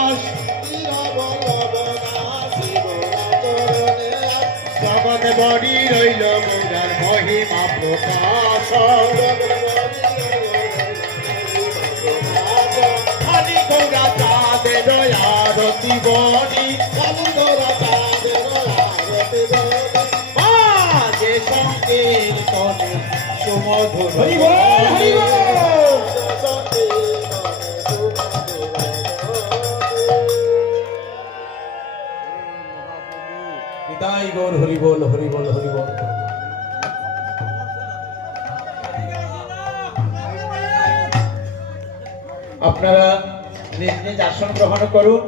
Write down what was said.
আস জগৎ বড়ি রইল গৌরার মহিমা প্রকাশ খালি গৌরা চাঁদের আরতি বনি খালি গৌরা চাঁদের আরতি বনি বাজে সংকীর্তনে সুমধুর হরি বল হরি বল নিতাই গৌর হরি বল হরি বল হরি বল। আপনারা নিজ নিজ আসন গ্রহণ করুন।